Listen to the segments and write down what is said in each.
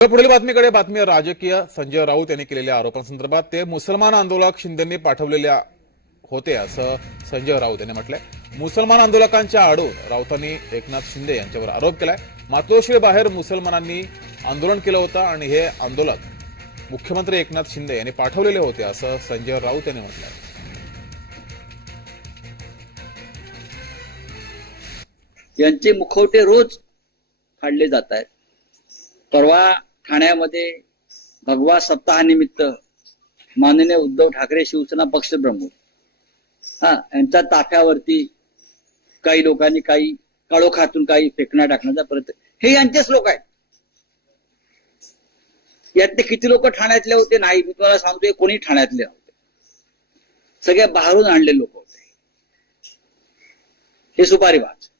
तर पुढील बातमीकडे बातमी राजकीय संजय राऊत यांनी केलेल्या आरोपांसंदर्भात ते मुसलमान आंदोलक शिंदेंनी पाठवलेल्या होते असं संजय राऊत यांनी म्हटलंय. मुसलमान आंदोलकांच्या आडून राऊतांनी एकनाथ शिंदे यांच्यावर आरोप केलाय. मातोश्री बाहेर मुसलमानांनी आंदोलन केलं होतं आणि हे आंदोलक मुख्यमंत्री एकनाथ शिंदे यांनी पाठवलेले होते असं संजय राऊत यांनी म्हटलंय. यांचे मुखवटे रोज फाडले जात आहेत. परवा ठाण्यामध्ये भगवा सप्ताहानिमित्त माननीय उद्धव ठाकरे शिवसेना पक्षप्रमुख. हा यांच्या ताफ्यावरती काही लोकांनी काही काळोखातून काही फेकण्या टाकण्याचा प्रयत्न हे यांचेच लोक आहेत. यातले किती लोक ठाण्यातले होते? नाही मी तुम्हाला सांगतोय कोणी ठाण्यातले नव्हते सगळे बाहेरून आणले लोक होते. हे सुपारी वाच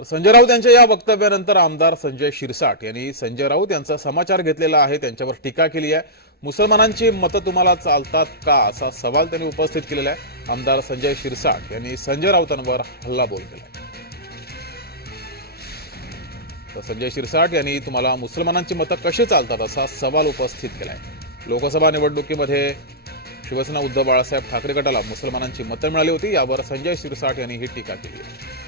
तर संजय राऊत यांच्या या वक्तव्यानंतर आमदार संजय शिरसाट यांनी संजय राऊत यांचा समाचार घेतलेला आहे त्यांच्यावर टीका केली आहे. मुसलमानांची मतं तुम्हाला चालतात का असा सवाल त्यांनी उपस्थित केलेला आहे. आमदार संजय शिरसाट यांनी संजय राऊतांवर हल्लाबोल केला तर संजय शिरसाट यांनी तुम्हाला मुसलमानांची मतं कशी चालतात असा सवाल उपस्थित केलाय लोकसभा निवडणुकीमध्ये शिवसेना उद्धव बाळासाहेब ठाकरे गटाला मुसलमानांची मतं मिळाली होती यावर संजय शिरसाट यांनी ही टीका केली आहे.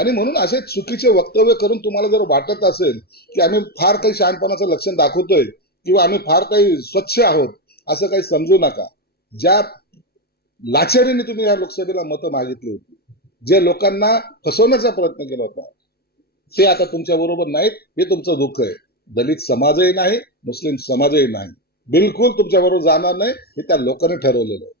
आणि म्हणून असे चुकीचे वक्तव्य करून तुम्हाला जर वाटत असेल की आम्ही फार काही शहाणपणाचं लक्षण दाखवतोय किंवा आम्ही फार काही स्वच्छ आहोत असं काही समजू नका. ज्या लाचारीने तुम्ही या लोकसभेला मतं मागितली होती जे लोकांना फसवण्याचा प्रयत्न केला होता ते आता तुमच्या बरोबर नाहीत हे तुमचं दुःख आहे. दलित समाजही नाही मुस्लिम समाजही नाही. बिलकुल तुमच्या बरोबर जाणार नाही हे त्या लोकांनी ठरवलेलं आहे.